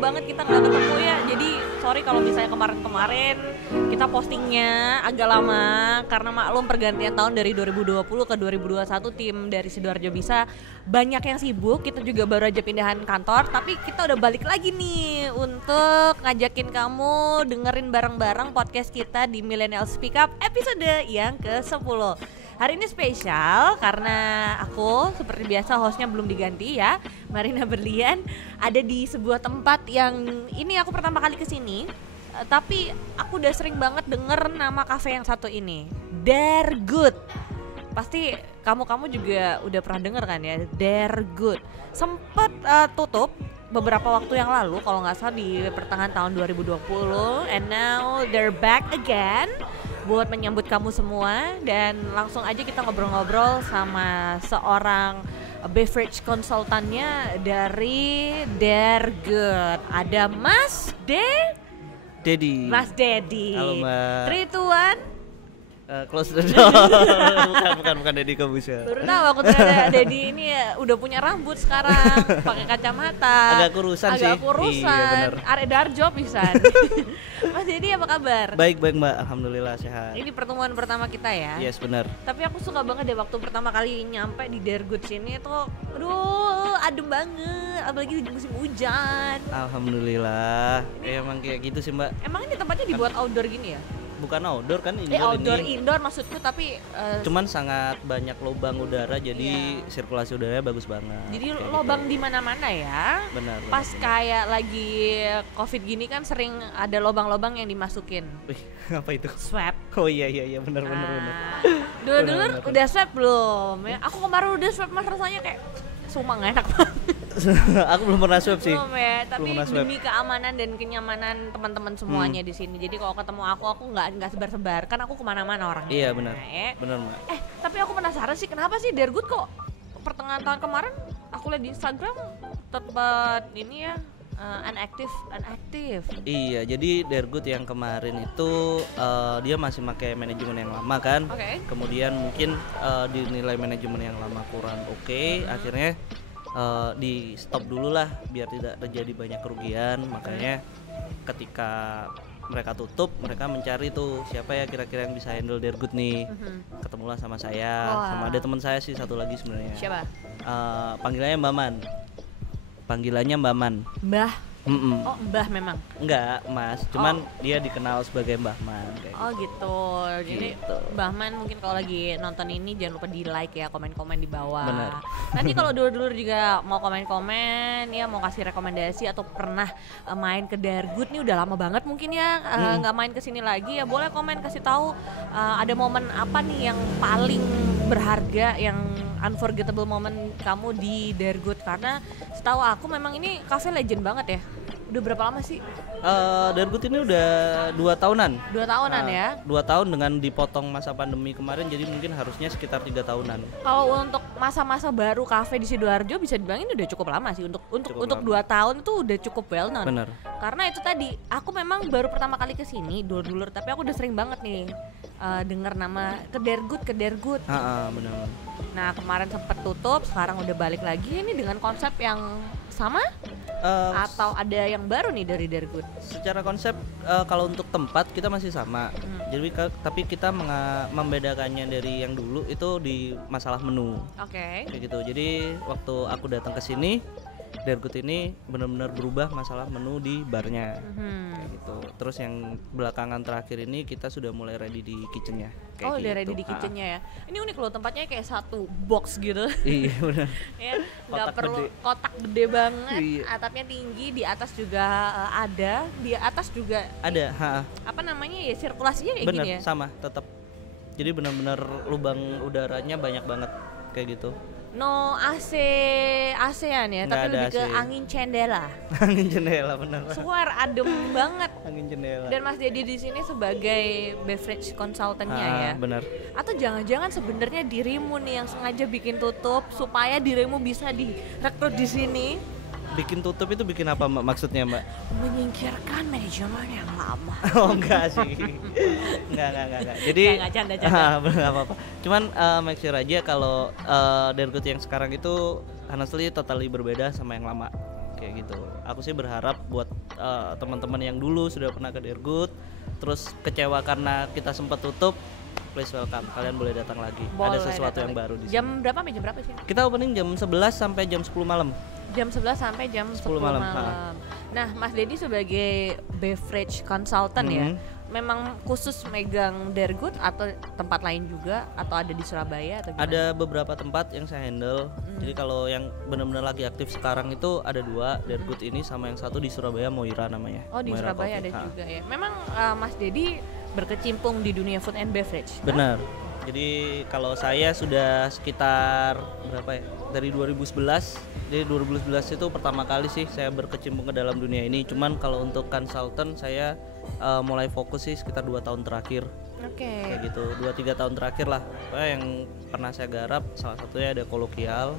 banget kita nggak ketemu ya. Jadi sorry kalau misalnya kemarin-kemarin kita postingnya agak lama karena maklum pergantian tahun dari 2020 ke 2021 tim dari Sidoarjo Bisa banyak yang sibuk. Kita juga baru aja pindahan kantor, tapi kita udah balik lagi nih untuk ngajakin kamu dengerin bareng-bareng podcast kita di Millennial Speak Up episode yang ke-10. Hari ini spesial karena aku seperti biasa hostnya belum diganti ya, Marina Berlian, ada di sebuah tempat yang ini aku pertama kali kesini, tapi aku udah sering banget denger nama kafe yang satu ini, Dergood. Pasti kamu juga udah pernah denger kan ya, Dergood. Sempet tutup beberapa waktu yang lalu kalau nggak salah di pertengahan tahun 2020, and now they're back again buat menyambut kamu semua. Dan langsung aja kita ngobrol-ngobrol sama seorang beverage konsultannya dari Dergood. Ada Mas Dedi. Mas Dedi. Halo Mbak. 3, 2, 1. Close the door. bukan Dedi Kobusha. Baru tahu aku ternyata Dedi ini ya, udah punya rambut sekarang, pakai kacamata. Agak kurusan sih. Iya benar. Arek Darjo pisan. Mas Dedi apa kabar? Baik Mbak, alhamdulillah sehat. Ini pertemuan pertama kita ya. Yes benar. Tapi aku suka banget deh waktu pertama kali nyampe di Dergood sini tuh, aduh adem banget, apalagi di musim hujan. Alhamdulillah. Emang kayak gitu sih Mbak. Emang ini tempatnya dibuat outdoor gini ya? Bukan outdoor kan indoor Outdoor ini. indoor maksudku, tapi Cuman sangat banyak lubang udara, jadi sirkulasi udaranya bagus banget. jadi kayak lubang gitu. di mana-mana ya. Benar. Pas kayak lagi Covid gini kan sering ada lubang-lubang yang dimasukin. Wih, apa itu? Swab. Oh iya benar. Dulu udah swab belum ya? Aku kemarin udah swab mas, rasanya kayak sumpah gak enak banget. Aku belum pernah swab sih. Belum ya, tapi Belum pernah swab. demi keamanan dan kenyamanan teman-teman semuanya di sini. Jadi kalau ketemu aku nggak sebar-sebar, kan aku kemana-mana orangnya. Iya benar. Ya. Benar Mbak. Tapi aku penasaran sih kenapa sih Dergood kok pertengahan tahun kemarin aku lihat di Instagram tempat ini ya unactive. Iya, jadi Dergood yang kemarin itu dia masih pakai manajemen yang lama kan. Oke. Kemudian mungkin dinilai manajemen yang lama kurang oke. Akhirnya di stop dulu lah biar tidak terjadi banyak kerugian. Makanya ketika mereka tutup, mereka mencari tuh siapa ya kira-kira yang bisa handle Dergood nih. Ketemulah sama saya, sama ada teman saya sih satu lagi sebenarnya. Siapa? Panggilannya Mbak Man. Mbah. Mm-mm. Oh, Mbah memang. Enggak, Mas. Cuman dia dikenal sebagai Mbah Man kayak Oh gitu. Jadi Mbah Man mungkin kalau lagi nonton ini jangan lupa di like ya, komen-komen di bawah. Benar. Nanti kalau dulur-dulur juga mau komen-komen ya, mau kasih rekomendasi atau pernah main ke Dergood nih udah lama banget mungkin ya nggak main ke sini lagi ya, boleh komen kasih tahu ada momen apa nih yang paling berharga, yang unforgettable moment kamu di Dergood. Karena setahu aku memang ini cafe legend banget ya. Udah berapa lama sih? Dergood ini udah 2 tahunan. 2 tahunan ya. 2 tahun dengan dipotong masa pandemi kemarin, jadi mungkin harusnya sekitar 3 tahunan. Kalau untuk masa-masa baru kafe di Sidoarjo bisa dibilang ini udah cukup lama sih untuk 2 tahun itu udah cukup well known. Bener. Karena itu tadi aku memang baru pertama kali kesini dulur-dulur, tapi aku udah sering banget nih dengar nama ke Dergood. Benar. Nah kemarin sempet tutup, sekarang udah balik lagi ini dengan konsep yang sama atau ada yang baru nih dari Dergood? Secara konsep kalau untuk tempat kita masih sama. Jadi tapi kita membedakannya dari yang dulu itu di masalah menu. Oke. Kayak gitu. Jadi waktu aku datang ke sini, Dergood ini benar-benar berubah masalah menu di barnya. Kayak gitu. Terus yang belakangan terakhir ini kita sudah mulai ready di kitchennya. Oh udah ready di kitchennya ya. Ini unik loh, tempatnya kayak satu box gitu. Iya benar. Ya, nggak Kotak perlu gede. kotak gede banget. Iya. Atapnya tinggi, di atas juga ada, di atas juga Ada. apa namanya ya, sirkulasinya kayak Bener, gini ya. sama tetap. Jadi benar-benar lubang udaranya banyak banget kayak gitu. No ASEAN ya, Nggak tapi ada lebih ke AC. angin cendela. Angin jendela bener. Swear adem banget. Angin jendela. Dan Mas Dedi di sini sebagai beverage consultant-nya ya. Bener. Atau jangan-jangan sebenarnya dirimu nih yang sengaja bikin tutup supaya dirimu bisa direkrut di sini. Bikin tutup itu bikin apa Mbak maksudnya Mbak? Menyingkirkan manajemen yang lama. Oh enggak sih. Enggak. Jadi Enggak, canda. Enggak apa-apa. Cuman make sure aja kalau Dergood yang sekarang itu honestly totally berbeda sama yang lama. kayak gitu. Aku sih berharap buat teman-teman yang dulu sudah pernah ke Dergut terus kecewa karena kita sempat tutup, please welcome, kalian boleh datang lagi. Boleh Ada sesuatu datang yang lagi. baru di sini. Jam berapa sampai jam berapa sih? Kita opening jam 11 sampai jam 10 malam. Jam 11 sampai jam 10 malam. Nah, Mas Dedi sebagai beverage consultant ya, memang khusus megang Dergut atau tempat lain juga, atau ada di Surabaya atau gimana? Ada beberapa tempat yang saya handle. Jadi kalau yang benar-benar lagi aktif sekarang itu ada 2, Dergut ini sama yang satu di Surabaya, Moira namanya. Oh, di Moira Surabaya Coffee. ada juga ya. Memang Mas Dedi berkecimpung di dunia food and beverage. Benar. Jadi kalau saya sudah sekitar berapa ya? Dari 2011. Jadi 2011 itu pertama kali sih saya berkecimpung ke dalam dunia ini. Cuman kalau untuk konsultan saya mulai fokus sih sekitar 2 tahun terakhir. Oke. Kayak gitu, 2-3 tahun terakhir lah. Yang pernah saya garap salah satunya ada Kolokial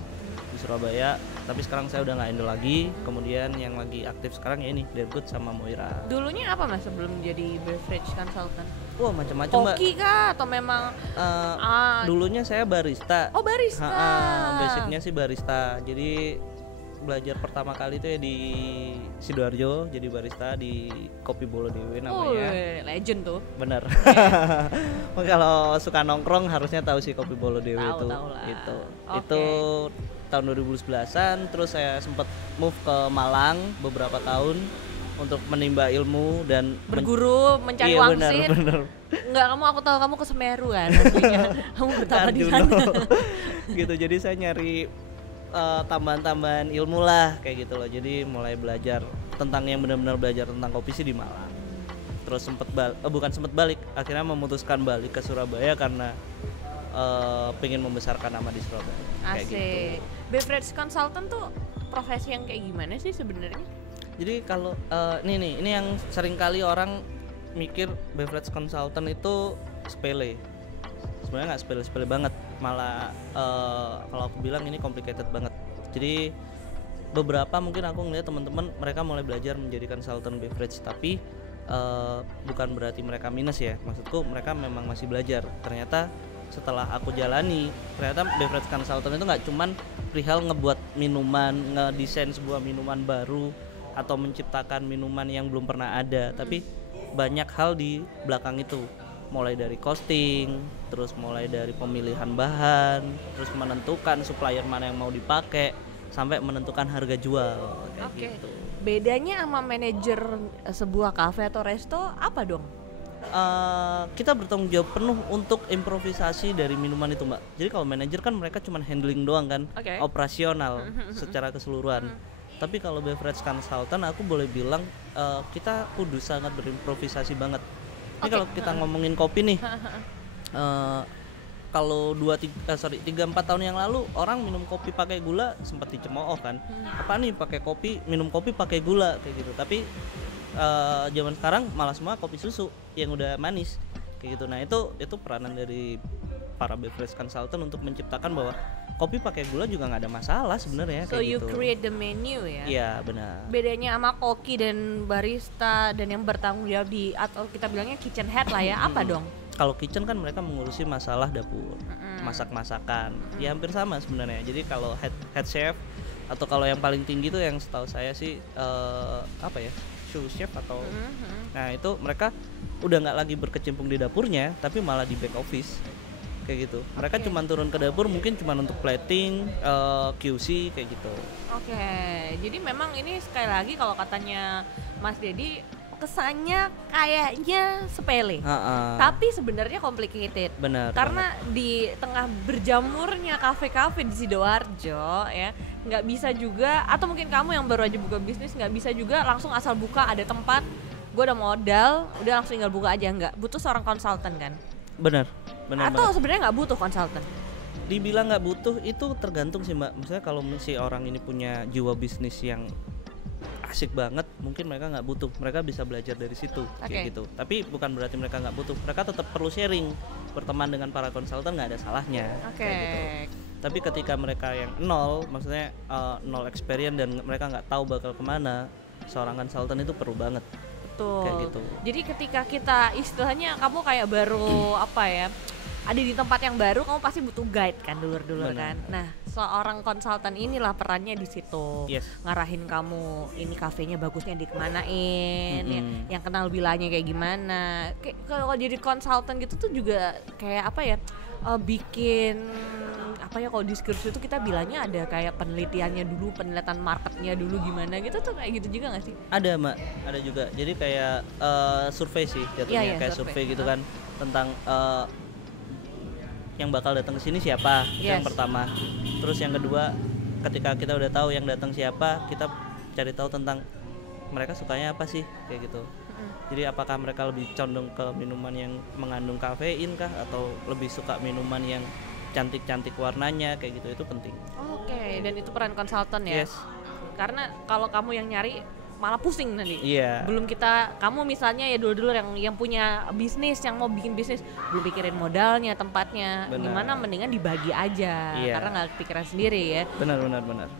di Surabaya, tapi sekarang saya udah nggak handle lagi. Kemudian yang lagi aktif sekarang ya ini Dergut sama Moira. Dulunya apa Mas sebelum jadi beverage consultant? Wah, macam-macam Mbak. Koki kah atau memang Dulunya saya barista. Oh, barista. Basicnya sih barista. Jadi belajar pertama kali itu ya di Sidoarjo, jadi barista di Kopi Bolo Dewi namanya. Legend tuh. Bener. Kalau suka nongkrong harusnya tahu sih Kopi Bolo Dewi itu. Tahu lah. Gitu. Okay. Itu tahun 2011-an, terus saya sempat move ke Malang beberapa tahun untuk menimba ilmu dan berguru, mencari wangsit. Iya benar. Enggak, aku tahu kamu ke Semeru kan aslinya. Kamu betapa di sana. Gitu, jadi saya nyari tambahan-tambahan ilmu lah kayak gitu loh. Jadi mulai belajar tentang yang benar-benar belajar tentang kopi sih di Malang. Terus bukan sempat balik, akhirnya memutuskan balik ke Surabaya karena pengen membesarkan nama di Surabaya. Kayak Asik. gitu. Beverage consultant tuh profesi yang kayak gimana sih sebenarnya? Jadi kalau ini yang sering kali orang mikir beverage consultant itu sepele. Sebenarnya nggak sepele banget, malah kalau aku bilang ini complicated banget. Jadi beberapa mungkin aku ngeliat teman-teman mereka mulai belajar menjadi consultant beverage, tapi bukan berarti mereka minus ya. Maksudku mereka memang masih belajar. Ternyata setelah aku jalani, ternyata beverage consultant itu nggak cuman perihal ngebuat minuman, ngedesain sebuah minuman baru atau menciptakan minuman yang belum pernah ada, tapi banyak hal di belakang itu. Mulai dari costing, terus mulai dari pemilihan bahan, terus menentukan supplier mana yang mau dipakai, sampai menentukan harga jual kayak gitu. Bedanya sama manajer sebuah kafe atau resto apa dong? Kita bertanggung jawab penuh untuk improvisasi dari minuman itu, Mbak. Jadi kalau manajer kan mereka cuma handling doang kan, operasional secara keseluruhan. Tapi kalau beverage consultant aku boleh bilang kita kudu sangat berimprovisasi banget. Ini kalau kita ngomongin kopi nih, kalau 3-4 tahun yang lalu orang minum kopi pakai gula sempat dicemooh kan. Apa nih pakai kopi, minum kopi pakai gula kayak gitu. Tapi zaman sekarang malah semua kopi susu yang udah manis kayak gitu. Nah, itu peranan dari para beverage consultant untuk menciptakan bahwa kopi pakai gula juga nggak ada masalah sebenarnya. So kayak you gitu. create the menu ya? Iya benar. Bedanya sama koki dan barista dan yang bertanggung jawab di, atau kita bilangnya kitchen head lah ya, apa dong? Kalau kitchen kan mereka mengurusi masalah dapur, masak-masakan, ya hampir sama sebenarnya. Jadi kalau head chef atau kalau yang paling tinggi tuh yang setahu saya sih sous chef atau nah itu mereka udah nggak lagi berkecimpung di dapurnya, tapi malah di back office kayak gitu. Mereka cuma turun ke dapur mungkin cuma untuk plating, QC kayak gitu. Jadi memang ini sekali lagi kalau katanya Mas Dedi kesannya kayaknya sepele, tapi sebenarnya complicated. Benar. Karena di tengah berjamurnya kafe-kafe di Sidoarjo ya, nggak bisa juga, atau mungkin kamu yang baru aja buka bisnis nggak bisa juga langsung asal buka ada tempat, gue udah modal, udah langsung tinggal buka aja, nggak butuh seorang konsultan kan? Benar. Atau sebenarnya nggak butuh konsultan? Dibilang nggak butuh itu tergantung sih Mbak. Misalnya kalau si orang ini punya jiwa bisnis yang asik banget, mungkin mereka nggak butuh, mereka bisa belajar dari situ kayak gitu. Tapi bukan berarti mereka nggak butuh, mereka tetap perlu sharing, berteman dengan para konsultan nggak ada salahnya. Kayak gitu. Tapi ketika mereka yang nol, maksudnya nol experience dan mereka nggak tahu bakal kemana, seorang konsultan itu perlu banget. Betul. Kayak gitu. Jadi ketika kita istilahnya kamu kayak baru ada di tempat yang baru, kamu pasti butuh guide kan dulur-dulur Benar. kan. Nah, seorang konsultan inilah perannya di situ. Yes. Ngarahin kamu, ini kafenya bagusnya dikemanain, yang kenal bilanya kayak gimana. Kayak kalau jadi konsultan gitu tuh juga kayak apa ya? Bikin apa ya, kalau diskursus itu kita bilangnya ada kayak penelitiannya dulu, penelitian marketnya dulu gimana gitu tuh, kayak gitu juga nggak sih? Ada Mbak, ada juga. Jadi kayak survei sih jatuhnya, Iya, kayak survei gitu kan tentang yang bakal datang ke sini siapa, itu yang Yes. pertama. Terus yang kedua, ketika kita udah tahu yang datang siapa, kita cari tahu tentang mereka sukanya apa sih, kayak gitu. Jadi apakah mereka lebih condong ke minuman yang mengandung kafein kah, atau lebih suka minuman yang cantik-cantik warnanya, kayak gitu, itu penting. Oke, dan itu peran konsultan ya. Yes. Karena kalau kamu yang nyari malah pusing nanti. Iya. Belum kamu misalnya ya dulu yang punya bisnis, yang mau bikin bisnis, belum pikirin modalnya, tempatnya, Benar. gimana, mendingan dibagi aja. Iya. Karena nggak kepikiran sendiri ya. Benar.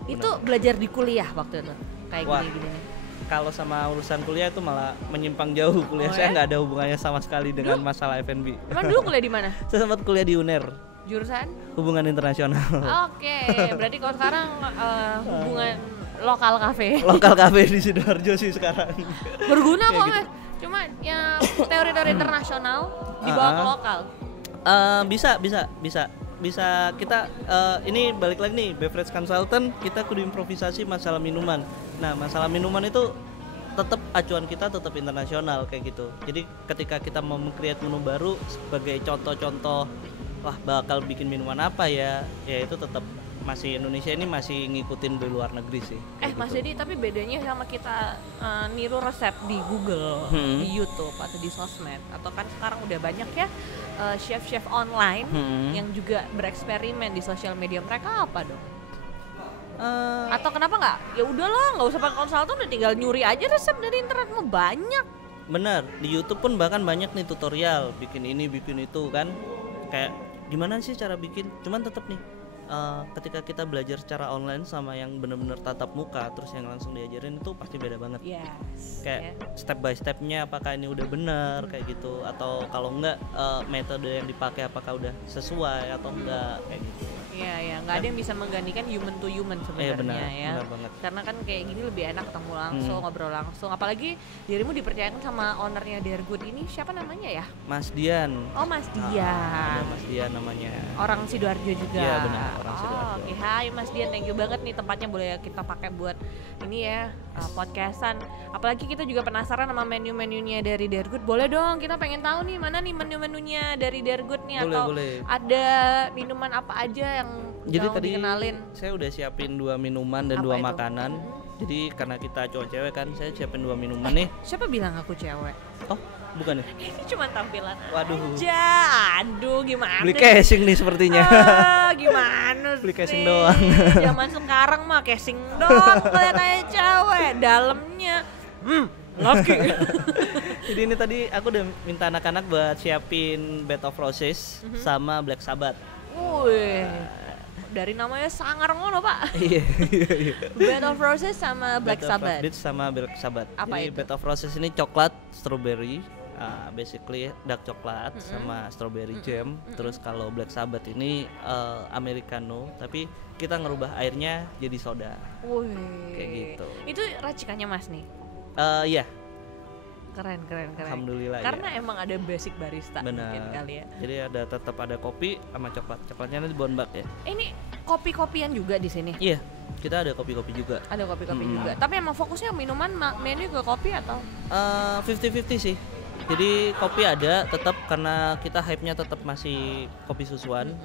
Itu belajar di kuliah waktu itu kayak Wah. gini nih. Kalau sama urusan kuliah itu malah menyimpang jauh. Kuliah Oh, saya ya? nggak ada hubungannya sama sekali dengan masalah F&B. Emang dulu kuliah di mana? Saya sempat kuliah di UNER, Jurusan? hubungan internasional. Oke, berarti kalau sekarang hubungan lokal kafe. Lokal kafe di Sidoarjo sih sekarang. Berguna Kayak kok, gitu. Mas. Cuma ya teori-teori internasional dibawa ke lokal. Bisa kita ini balik lagi nih, beverage consultant, kita kudu improvisasi masalah minuman. Nah, masalah minuman itu tetap acuan kita tetap internasional kayak gitu. Jadi ketika kita mau meng-create menu baru sebagai contoh-contoh, wah bakal bikin minuman apa ya itu tetap masih Indonesia ini masih ngikutin di luar negeri sih. kayak Mas gitu. Dedi, tapi bedanya sama kita niru resep di Google, di YouTube atau di sosmed, atau kan sekarang udah banyak ya chef-chef online yang juga bereksperimen di sosial media, mereka apa dong? Atau kenapa nggak? Ya udahlah, nggak usah pakai konsultan, udah tinggal nyuri aja resep dari internet, mau banyak. Bener, di YouTube pun bahkan banyak nih tutorial bikin ini bikin itu kan, kayak gimana sih cara bikin. Cuman tetap nih ketika kita belajar secara online sama yang bener-bener tatap muka terus yang langsung diajarin, itu pasti beda banget. Yes. Kayak step by stepnya apakah ini udah bener kayak gitu, atau kalau enggak metode yang dipakai apakah udah sesuai atau enggak, kayak gitu. Iya, nggak ada yang bisa menggantikan human to human sebenarnya benar, ya. benar banget. Karena kan kayak gini lebih enak ketemu langsung, ngobrol langsung. Apalagi dirimu dipercayakan sama ownernya Dare Good ini, siapa namanya ya? Mas Dian. Oh, Mas Ada Dian. Mas Dian namanya. Orang Sidoarjo juga. Iya, benar, orang Sidoarjo. Oke, hai Mas Dian, thank you banget nih, tempatnya boleh kita pakai buat ini ya, podcastan. Apalagi kita juga penasaran sama menu-menunya dari Dare Good. Boleh dong, kita pengen tahu nih mana nih menu-menunya dari Dare Good nih, Boleh, atau boleh. ada minuman apa aja yang Jadi mau tadi dikenalin. saya udah siapin 2 minuman dan Apa 2 itu? makanan. Jadi karena kita cowok cewek kan, saya siapin 2 minuman nih. Siapa bilang aku cewek? Oh, bukan ya? Ini cuma tampilan Waduh. aja. Aduh, gimana? Beli casing nih sepertinya. Gimana Beli casing sih? doang. Zaman sekarang mah casing doang kayak cewek, dalamnya laki. Jadi ini tadi aku udah minta anak-anak buat siapin Bed of Roses sama Black Sabbath. Wih. Dari namanya sangar ngono, Pak. Iya. Bed of Roses sama Black Bed of Sabbath. Beach sama Black Sabbath. Apa Jadi itu? Bed of Roses ini coklat, strawberry, basically dark coklat sama strawberry jam. Terus kalau Black Sabbath ini americano, tapi kita ngerubah airnya jadi soda. Wih. Kayak gitu. Itu racikannya Mas nih. Iya, Keren. alhamdulillah. Karena emang ada basic barista benar. mungkin kali ya. Jadi tetap ada kopi sama coklat. Coklatnya nanti bonbak ya. Ini kopi-kopian juga di sini. Iya, kita ada kopi-kopi juga. Ada kopi-kopi juga. Tapi emang fokusnya minuman, menu ke kopi atau? 50-50 sih. Jadi kopi ada tetap, karena kita hype-nya tetap masih kopi susuan.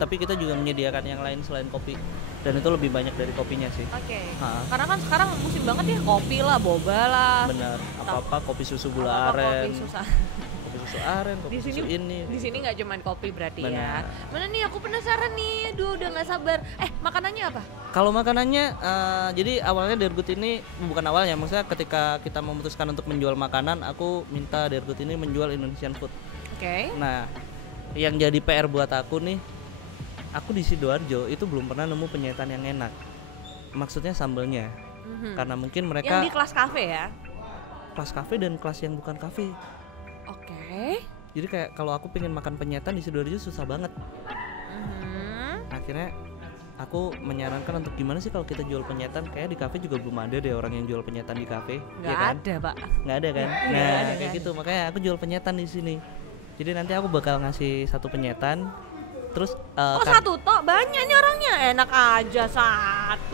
Tapi kita juga menyediakan yang lain selain kopi. Dan itu lebih banyak dari kopinya sih. Oke. Ha. Karena kan sekarang musim banget ya, kopi lah, boba lah. Benar. Apa-apa kopi susu gula Apa-apa aren. Kopi susah. Kopi susu aren, kopi Di sini susu ini. Di sini nggak cuma kopi berarti ya. Benar. Mana nih, aku penasaran nih. Aduh, udah nggak sabar. Makanannya apa? Kalau makanannya, jadi awalnya Dare Good ini bukan awalnya, maksudnya ketika kita memutuskan untuk menjual makanan, aku minta Dare Good ini menjual Indonesian food. Oke. Nah, yang jadi PR buat aku nih, aku di Sidoarjo itu belum pernah nemu penyajian yang enak. Maksudnya sambelnya, karena mungkin Yang mereka di kelas kafe ya. kelas kafe dan kelas yang bukan kafe. Oke. Jadi kayak kalau aku pengen makan penyetan di Sidoarjo susah banget. Akhirnya aku menyarankan untuk gimana sih kalau kita jual penyetan, kayak di kafe juga belum ada deh orang yang jual penyetan di kafe. Nggak ya kan? ada Pak. Nggak ada kan? Nggak Nah ada, kayak kan? gitu, makanya aku jual penyetan di sini. Jadi nanti aku bakal ngasih 1 penyetan. Terus Kok 1 tok? Banyak nih orangnya. Enak aja 1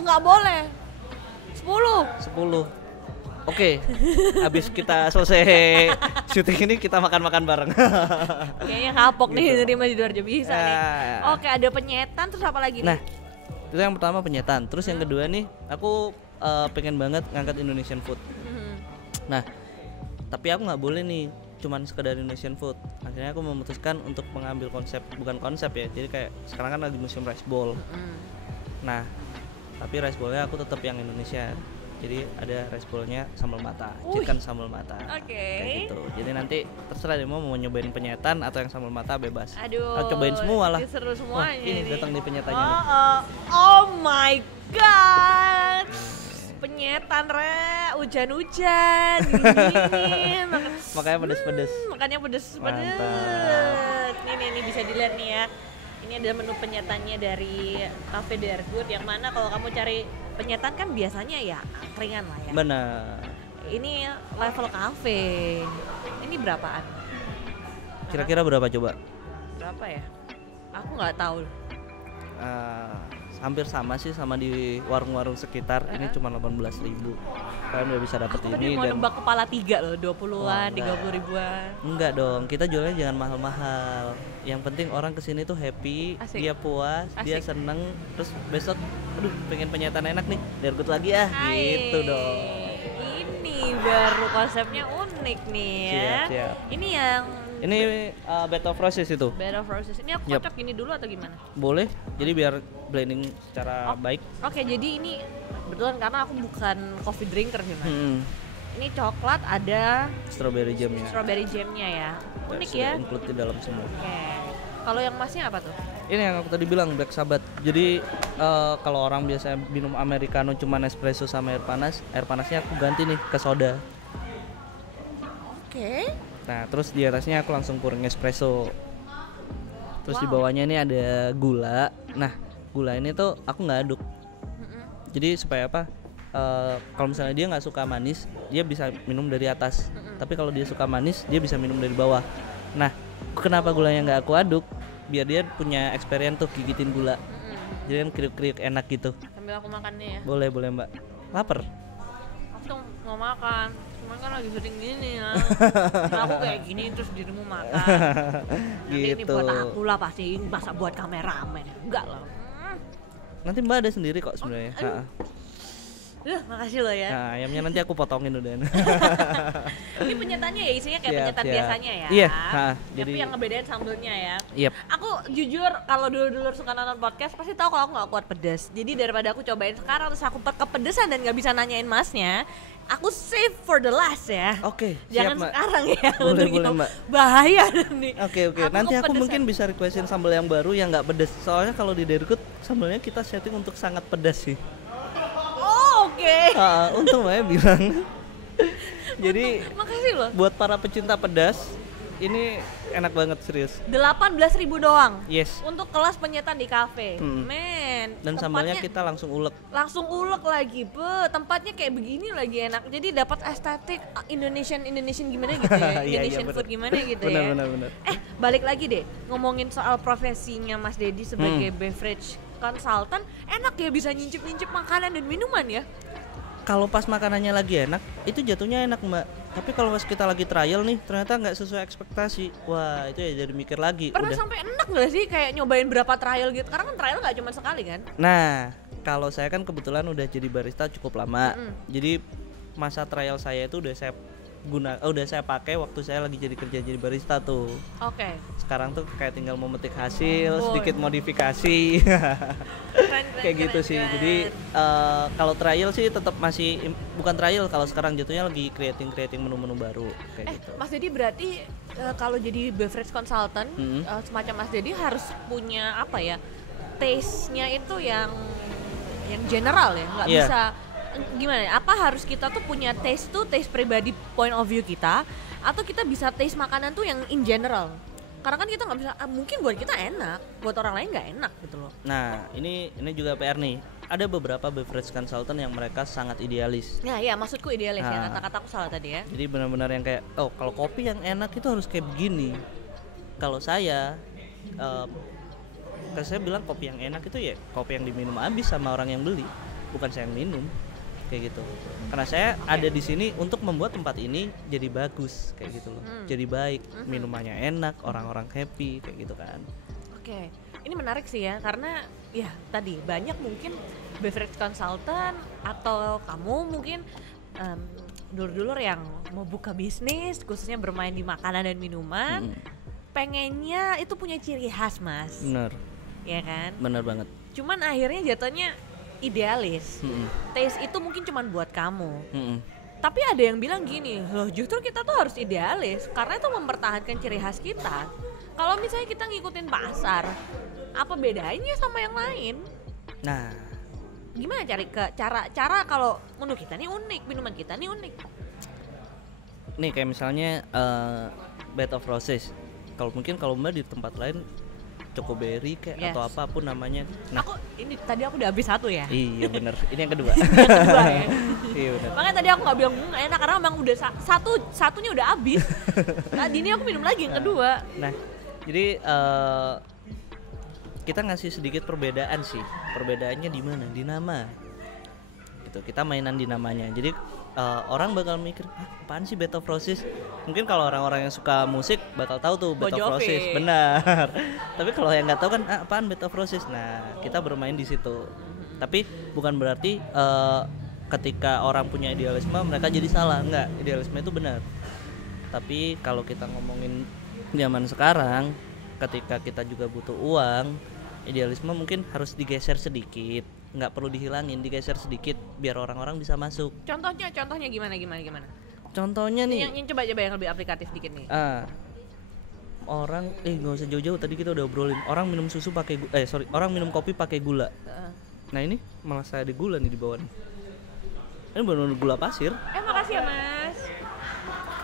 nggak boleh 10. Oke, habis kita selesai syuting ini kita makan-makan bareng. Kayaknya kapok nih Gitu. nerima Sidoarjo bisa nih. Oke, ada penyetan, terus apa lagi Nah, nih? itu yang pertama penyetan. Terus yang kedua nih, aku pengen banget ngangkat Indonesian food. Nah, tapi aku nggak boleh nih cuman sekedar Indonesian food. Akhirnya aku memutuskan untuk mengambil bukan konsep ya. Jadi kayak sekarang kan lagi musim rice bowl. Nah, tapi rice bowl-nya aku tetap yang Indonesia. Jadi ada rice bowl-nya sambal mata, chicken sambal mata. Kayak gitu. Jadi nanti terserah deh mau nyobain penyetan atau yang sambal mata bebas. Aduh, Aku cobain semua lah. ini seru semuanya. Wah, ini nih. datang di penyetannya nih. Oh my god. Penyetan hujan-hujan dingin. Makanya pedes-pedes. Makanya pedes-pedes. Mantap. Ini bisa dilihat nih ya. Ini ada menu penyetannya dari Cafe Dergood, yang mana kalau kamu cari penyetan kan biasanya ya angkringan lah ya. Benar. Ini level cafe. Ini berapaan? Kira-kira berapa coba? Berapa ya? Aku nggak tahu. Hampir sama sih sama di warung-warung sekitar. Ini cuma 18.000. Kalian udah bisa dapet Aku tadi ini mau dan nebak kepala 3 loh, 20-an, enggak. 30 ribuan. enggak dong, kita jualnya jangan mahal-mahal. Yang penting orang kesini tuh happy, Asik. dia puas, dia Asik. seneng. Terus besok, aduh pengen penyetan enak nih, Dergood lagi ya, gitu dong. Ini baru konsepnya unik nih ya. Siap. Ini yang Ini bed of roses itu. Bed of Roses. Ini aku Yap. kocok gini dulu atau gimana? Boleh, jadi biar blending secara baik. Oke, jadi ini kebetulan karena aku bukan coffee drinker sih Mas. Ini coklat, ada Strawberry jamnya. strawberry jamnya ya. Unik Sudah ya. include di dalam semua. Oke. Kalau yang masnya apa tuh? Ini yang aku tadi bilang Black Sabbath. Jadi kalau orang biasa minum americano cuma espresso sama air panasnya aku ganti nih ke soda. Oke. Nah, terus di atasnya aku langsung pouring espresso. Terus di Wow. bawahnya ini ada gula. Nah, gula ini tuh aku nggak aduk. Jadi supaya apa? Kalau misalnya dia nggak suka manis, dia bisa minum dari atas. Tapi kalau dia suka manis, dia bisa minum dari bawah. Nah, kenapa gulanya nggak aku aduk? Biar dia punya experience tuh gigitin gula. Jadi kan kriuk-kriuk enak gitu. Sambil aku makannya ya. Boleh Mbak. Lapar? Aku tuh mau makan, cuman kan lagi syuting gini ya. Aku kayak gini terus dirimu makan. Nanti ini Gitu. buat aku lah pasti, masa buat kameramen. Enggak lah. Nanti Mbak ada sendiri kok sebenarnya. aduh. Makasih loh ya. Nah, ayamnya nanti aku potongin udah. Ini penyetannya ya isinya kayak Siap, penyetan siap. biasanya ya. Iya, Tapi jadi- yang ngebedain sambelnya ya. Yep. Aku jujur kalau dulu suka nonton podcast pasti tahu kalau aku nggak kuat pedas. Jadi daripada aku cobain sekarang terus aku kepedesan dan nggak bisa nanyain masnya, aku save for the last ya. Oke, Jangan siap, Mbak. sekarang ya. Boleh, untuk boleh, yang Mbak. Bahaya nih. Oke. Nanti aku mungkin bisa requestin sambal yang baru yang nggak pedas. Soalnya kalau di Dergood sambalnya kita setting untuk sangat pedas sih. Oh, oke. Untung Mbaknya bilang. Jadi Makasih loh. buat para pecinta pedas, ini enak banget serius. 18.000 doang. Yes. Untuk kelas penyetan di kafe. Hmm. Men. Dan sambalnya tempatnya kita langsung ulek. langsung ulek lagi, tempatnya kayak begini lagi enak. Jadi dapat estetik Indonesian gimana gitu ya. Iya, Indonesian bener. food gimana gitu Bener, ya. bener. Balik lagi deh ngomongin soal profesinya Mas Dedi sebagai beverage consultant, enak ya bisa nyincip-nyincip makanan dan minuman ya. Kalau pas makanannya lagi enak, itu jatuhnya enak Mbak. Tapi kalau pas kita lagi trial nih, ternyata nggak sesuai ekspektasi. Wah, itu ya jadi mikir lagi. Pernah Udah. sampai enak gak sih kayak nyobain berapa trial gitu? Karena kan trial nggak cuma sekali kan? Nah, kalau saya kan kebetulan udah jadi barista cukup lama. Jadi masa trial saya itu udah saya pakai waktu saya lagi kerja jadi barista tuh. Oke. Sekarang tuh kayak tinggal memetik hasil, Boy. sedikit modifikasi. Keren, Kayak gitu sih. Jadi kalau trial sih tetap masih bukan trial, kalau sekarang jatuhnya lagi creating menu-menu baru kayak gitu. Mas Dedi berarti kalau jadi beverage consultant Mm-hmm. semacam Mas Dedi harus punya apa ya, taste-nya itu yang general ya, nggak Iya. bisa gimana ya? Apa harus kita tuh punya taste pribadi point of view kita, atau kita bisa taste makanan tuh yang in general? Karena kan kita nggak bisa, mungkin buat kita enak, buat orang lain nggak enak gitu loh. Nah, ini juga PR nih. Ada beberapa beverage consultant yang mereka sangat idealis. Ya, maksudku idealis ya, Nah. kata-kataku salah tadi ya. Jadi benar-benar yang kayak, oh kalau kopi yang enak itu harus kayak begini. Kalau saya bilang kopi yang enak itu ya kopi yang diminum habis sama orang yang beli, bukan saya yang minum, kayak gitu. Karena saya ada di sini untuk membuat tempat ini jadi bagus, kayak gitu loh. Jadi baik, minumannya enak, orang-orang happy, kayak gitu kan. Oke, ini menarik sih ya, karena ya tadi banyak mungkin beverage consultant atau kamu mungkin dulur-dulur yang mau buka bisnis khususnya bermain di makanan dan minuman, pengennya itu punya ciri khas, Mas. Bener, Ya kan? bener banget. Cuman akhirnya jatuhnya idealis. Taste itu mungkin cuman buat kamu. Tapi ada yang bilang gini, loh justru kita tuh harus idealis karena itu mempertahankan ciri khas kita. Kalau misalnya kita ngikutin pasar, apa bedanya sama yang lain? Nah, Gimana cari ke cara kalau menu kita nih unik, minuman kita nih unik. nih kayak misalnya Bed of Roses. Kalau Mbak di tempat lain Chocoberry kayak Yes. atau apapun namanya. Nah, Ini tadi aku udah habis satu ya. iya bener. Ini yang kedua. Kedua ya. Iya bener. Makanya tadi aku nggak bilang enak karena memang udah satunya udah habis. Tadi ini aku minum lagi yang kedua. Nah, jadi kita ngasih sedikit perbedaan sih. Perbedaannya di mana? Di nama. Gitu. Kita mainan di namanya. Jadi orang bakal mikir, apaan sih Bed of Roses? Mungkin kalau orang-orang yang suka musik bakal tahu tuh Bed Bon of Jovi. Roses, benar. Tapi kalau yang nggak tahu kan, apaan Bed of Roses? Nah, kita bermain di situ. Tapi bukan berarti ketika orang punya idealisme mereka jadi salah. Enggak, idealisme itu benar. Tapi kalau kita ngomongin zaman sekarang, ketika kita juga butuh uang, idealisme mungkin harus digeser sedikit. Nggak perlu dihilangin, digeser sedikit biar orang-orang bisa masuk. Contohnya gimana? Contohnya nih, Yang coba yang lebih aplikatif dikit nih. orang nggak usah jauh-jauh, tadi kita udah obrolin. Orang minum susu pakai orang minum kopi pakai gula. Nah ini malah saya ada gula nih di bawah nih. Ini benar gula pasir. Makasih ya Mas.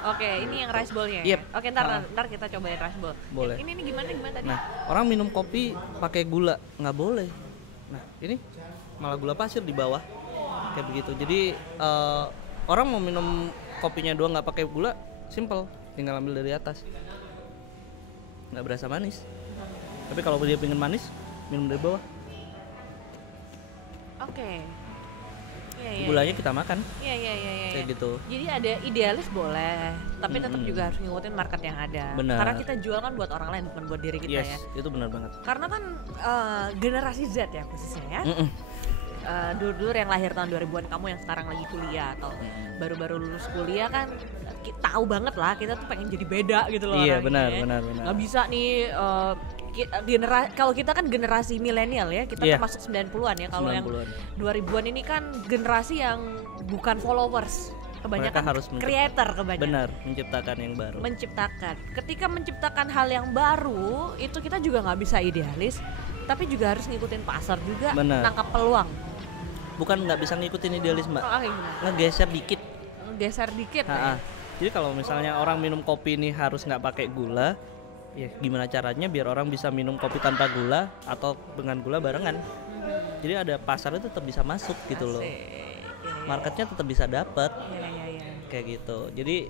Oke, ini yang rice bowl-nya. Yep. Oke, ntar kita cobain rice bowl. Boleh. Ini gimana tadi? Nah orang minum kopi pakai gula nggak boleh. Nah ini malah gula pasir di bawah kayak begitu. Jadi orang mau minum kopinya doang nggak pakai gula, simple, tinggal ambil dari atas, nggak berasa manis. Tapi kalau dia pengen manis, minum dari bawah. Oke. Iya. Gulanya kita makan. Iya. Kayak gitu. Jadi ada idealis boleh, tapi tetap juga harus ngikutin market yang ada. Benar. Karena kita jual kan buat orang lain, bukan buat diri kita ya. Yes, itu benar banget. Karena kan generasi Z ya khususnya ya. Dulur yang lahir tahun 2000-an, kamu yang sekarang lagi kuliah atau baru-baru lulus kuliah kan tahu banget lah kita tuh pengen jadi beda gitu loh. Iya, orangnya. benar. Nggak bisa nih kalau kita kan generasi milenial ya, kita termasuk 90-an ya. Kalau yang 2000-an ini kan generasi yang bukan followers, kebanyakan harus creator kebanyakan. Benar, menciptakan yang baru. Ketika menciptakan hal yang baru itu kita juga nggak bisa idealis, tapi juga harus ngikutin pasar juga, nangkap peluang. Bukan nggak bisa ngikutin idealisme, ngegeser dikit. Ya. Jadi kalau misalnya orang minum kopi ini harus nggak pakai gula, ya gimana caranya biar orang bisa minum kopi tanpa gula atau dengan gula barengan. Jadi ada pasarnya tetap bisa masuk gitu loh. Marketnya tetap bisa dapat. Kayak gitu. Jadi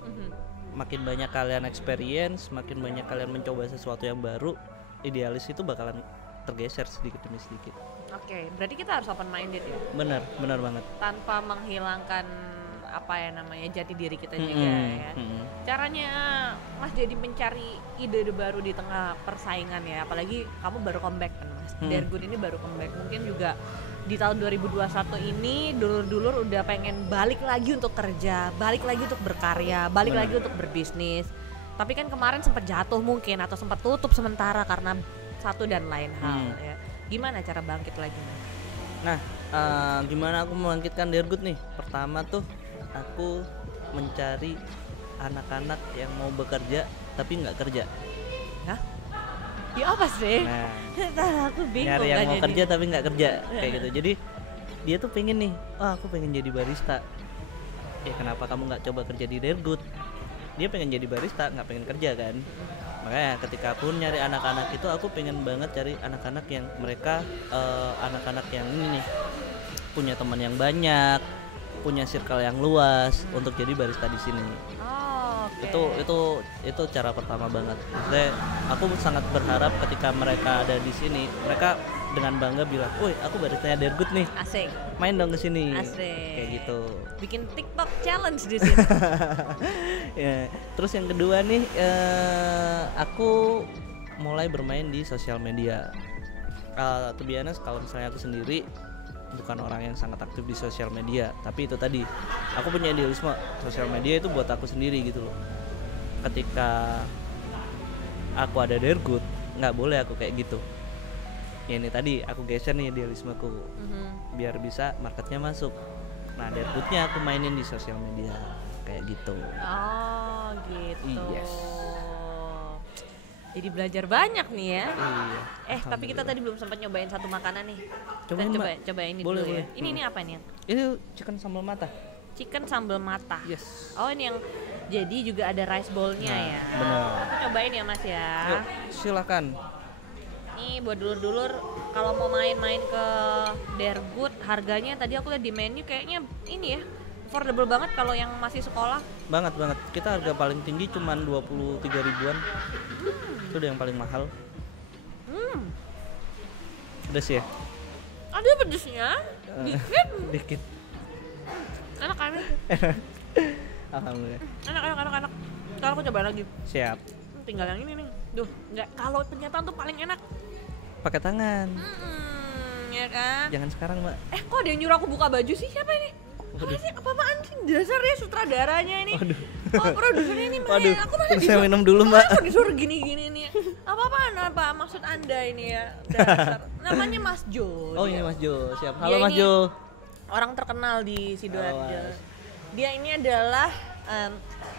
makin banyak kalian experience, makin banyak kalian mencoba sesuatu yang baru, idealis itu bakalan tergeser sedikit demi sedikit. Oke, berarti kita harus open minded ya. Benar banget. Tanpa menghilangkan jati diri kita juga ya. Caranya Mas jadi mencari ide baru di tengah persaingan ya, apalagi kamu baru comeback kan Mas. Dergun ini baru comeback, mungkin juga di tahun 2021 ini dulur-dulur udah pengen balik lagi untuk kerja, balik lagi untuk berkarya, balik lagi untuk berbisnis. Tapi kan kemarin sempat jatuh mungkin atau sempat tutup sementara karena satu dan lain hal ya. Gimana cara bangkit lagi Mas? Nah, gimana aku membangkitkan Dergut nih? Pertama tuh aku mencari anak-anak yang mau bekerja tapi nggak kerja. Hah? Ya apa sih? Nah, Aku bingung. nyari yang mau kerja tapi nggak kerja kayak gitu. Jadi dia tuh pengen nih, aku pengen jadi barista. Ya kenapa kamu nggak coba kerja di Dergood? Dia pengen jadi barista, nggak pengen kerja kan. Makanya ketika aku nyari anak-anak itu, aku pengen banget cari anak-anak yang mereka anak-anak yang ini nih, punya teman yang banyak, punya circle yang luas untuk jadi barista di sini. Itu cara pertama banget. Maksudnya aku sangat berharap ketika mereka ada di sini, mereka dengan bangga bilang, "Woi, aku baristanya Dergood nih." Asik. Main dong ke sini. Asik. Kayak gitu. Bikin TikTok challenge di sini. Ya, terus yang kedua nih, aku mulai bermain di sosial media. To be honest, kalau misalnya aku sendiri bukan orang yang sangat aktif di sosial media, tapi itu tadi aku punya idealisme sosial media itu buat aku sendiri gitu loh. Ketika aku ada Dergood, nggak boleh aku kayak gitu. Ya ini tadi aku geser nih idealismeku, biar bisa marketnya masuk. Nah Dergoodnya aku mainin di sosial media kayak gitu. Oh gitu. Yes. Jadi belajar banyak nih ya. Iya. Tapi kita tadi belum sempat nyobain satu makanan nih. Cobain, Kita Mbak. coba ini Boleh, dulu ya. boleh. Ini apa nih? Ini chicken sambal mata. Chicken sambal mata. Yes. Oh ini yang jadi juga ada rice bowl-nya Nah, ya. benar. Aku cobain ya Mas ya. Yuk, silakan. Nih buat dulur-dulur kalau mau main-main ke Dergood, harganya tadi aku lihat di menu kayaknya ini ya affordable banget kalau yang masih sekolah. Banget. Kita harga paling tinggi cuman 23 ribuan. Itu udah yang paling mahal. Pedes ya? Ada pedesnya, dikit. Dikit. Enak. Alhamdulillah. Enak. Kalau aku coba lagi. Siap. Tinggal yang ini nih. Duh, enggak, kalau penyataan tuh paling enak. Pakai tangan. Ya kan? Jangan sekarang, Mbak. Kok ada yang nyuruh aku buka baju sih? Siapa ini? Apa sih? Apa-apaan sih? Dasarnya sutradaranya ini. Oh, produsernya ini main. Aku masih saya minum dulu, Mbak. Aku disuruh gini-gini nih. Apa-apaan apa maksud Anda ini ya? Dasar. Namanya Mas Jo. Oh, dia. ini Mas Jo. Siap. Dia Halo Mas ini Jo. Orang terkenal di Sidoarjo. Awas. Dia ini adalah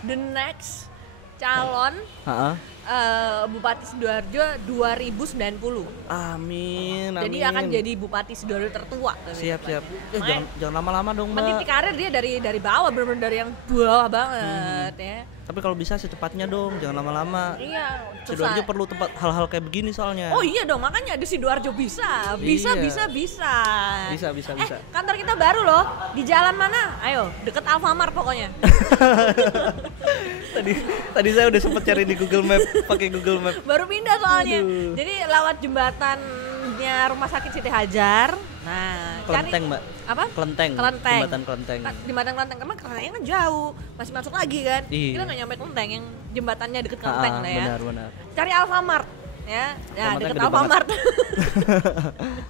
the next calon Bupati Sidoarjo 2090. Amin. Jadi akan jadi Bupati Sidoarjo tertua. Siap. Jangan lama-lama dong, Mbak. Meniti karir dia dari bawah, benar-benar dari yang bawah banget ya. Tapi kalau bisa secepatnya dong, jangan lama-lama. Iya. Sidoarjo perlu tempat hal-hal kayak begini soalnya. Oh iya dong, makanya di Sidoarjo bisa. Bisa. Bisa. Kantor kita baru loh. Di jalan mana? Ayo, deket Alfamart pokoknya. Tadi saya udah sempet cari di Google Map, pakai Google Map. Baru pindah soalnya. Jadi lewat jembatannya Rumah Sakit Siti Hajar. Nah, Kelenteng, Mbak. Apa? Kelenteng. Jembatan Kelenteng. Jembatan Kelenteng karena Kelentengnya kan jauh, masih masuk lagi kan. Iya. Kita nggak nyampe Kelenteng, yang jembatannya deket Kelenteng lah ya. Benar. Cari Alfamart ya, deket gede Alfamart.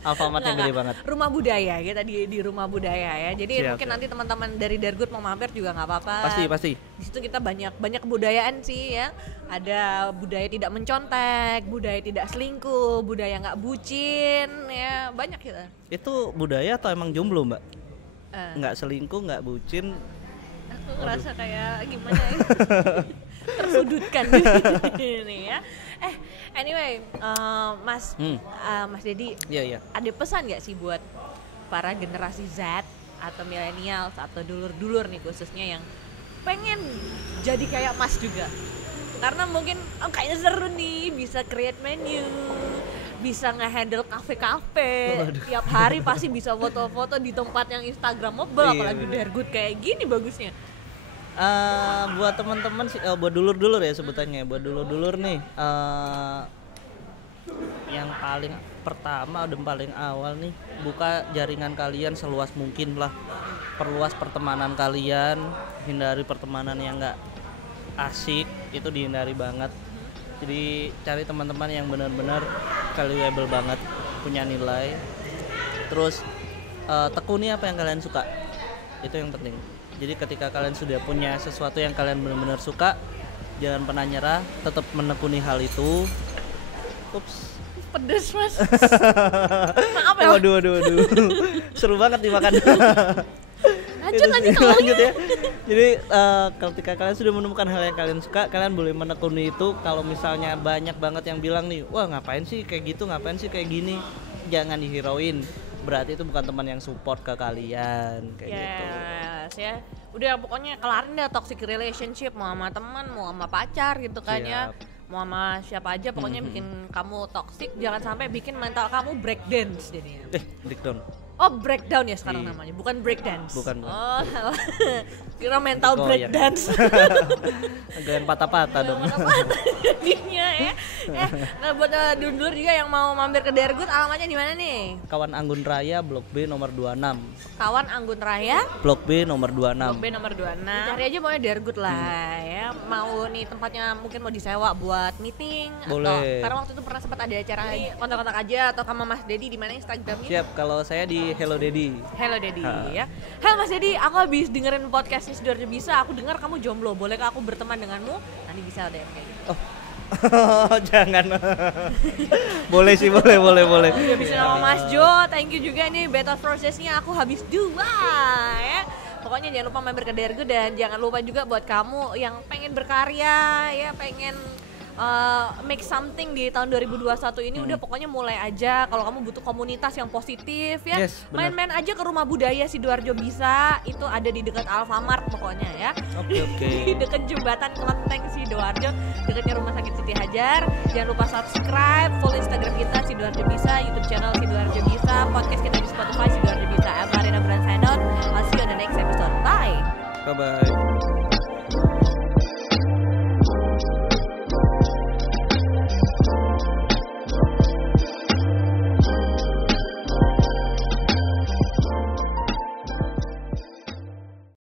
Alfamart yang gede banget. Rumah budaya, kita di Rumah Budaya ya. Jadi Siap, mungkin siap. nanti teman-teman dari Dergood mau mampir juga nggak apa-apa. Pasti. Di situ kita banyak kebudayaan sih ya. Ada budaya tidak mencontek, budaya tidak selingkuh, budaya nggak bucin ya, banyak kita. Itu budaya atau emang jomblo, Mbak? Eh. Nggak selingkuh, nggak bucin. Aku ngerasa kayak gimana ya, tersudutkan ini ya. Anyway, Mas Dedi, Iya. ada pesan nggak sih buat para generasi Z atau millennials atau dulur-dulur nih khususnya yang pengen jadi kayak Mas juga? Karena mungkin kayaknya seru nih, bisa create menu, bisa nge-handle kafe-kafe. Tiap hari pasti bisa foto-foto di tempat yang instagramable, Iya, apalagi bener. Dergood kayak gini bagusnya. Buat teman-teman sih, buat dulur-dulur ya sebutannya, buat dulur-dulur nih, yang paling pertama dan paling awal nih, buka jaringan kalian seluas mungkin lah, perluas pertemanan kalian, hindari pertemanan yang nggak asik, itu dihindari banget. Jadi cari teman-teman yang benar-benar valuable banget, punya nilai. Terus tekuni apa yang kalian suka, itu yang penting. Jadi ketika kalian sudah punya sesuatu yang kalian benar-benar suka, jangan pernah nyerah, tetap menekuni hal itu. Ups, Pedes Mas. Maaf ya. waduh. Seru banget dimakan. Lanjut ya. Jadi ketika kalian sudah menemukan hal yang kalian suka, kalian boleh menekuni itu. Kalau misalnya banyak banget yang bilang nih, wah ngapain sih kayak gitu, ngapain sih kayak gini, jangan dihirauin. berarti itu bukan teman yang support ke kalian kayak gitu. Yes, ya. Udah pokoknya kelarin deh toxic relationship, mau sama teman, mau sama pacar gitu kan ya. Siap. Mau sama siapa aja pokoknya bikin kamu toxic, jangan sampai bikin mental kamu breakdance jadinya. Breakdown. Oh, breakdown ya sekarang Iya. namanya, bukan breakdance. Bukan. Oh, salah. Kira mental Goyang. breakdance. Goyang patah-patah dong. Patah-patah jadinya ya. Nah buat dulur juga yang mau mampir ke Dergut, alamatnya di mana nih? Kawan Anggun Raya Blok B nomor 26. Kawan Anggun Raya, Blok B nomor 26. Blok B nomor 26. Cari aja pokoknya Dergut lah ya. Mau nih tempatnya mungkin mau disewa buat meeting atau Boleh. karena waktu itu pernah sempat ada acara kontak-kontak aja atau sama Mas Dedi di mana Instagramnya? Siap, kalau saya di Hello Daddy. Hello Dedi ya. Halo Mas Dedi, aku habis dengerin podcastnya Sidoarjo Bisa. Aku dengar kamu jomblo. Bolehkah aku berteman denganmu? Nanti bisa deh kayak gitu. Jangan. Boleh sih, boleh. Udah bisa nama Mas Jo. Thank you juga nih battle processnya aku habis 2 ya. Pokoknya jangan lupa mampir ke Dergo dan jangan lupa juga buat kamu yang pengen berkarya ya, pengen make something di tahun 2021 ini udah pokoknya mulai aja. Kalau kamu butuh komunitas yang positif ya, Yes, benar. main-main aja ke Rumah Budaya Sidoarjo Bisa. Itu ada di dekat Alfamart pokoknya ya. Oke. Di dekat jembatan Kelenteng Sidoarjo, dekatnya Rumah Sakit Siti Hajar. Jangan lupa subscribe, follow Instagram kita Sidoarjo Bisa, YouTube channel Sidoarjo Bisa, podcast kita di Spotify Sidoarjo Bisa. I'm Marina Brand sign out. I'll see you on the next episode. Bye. Bye-bye.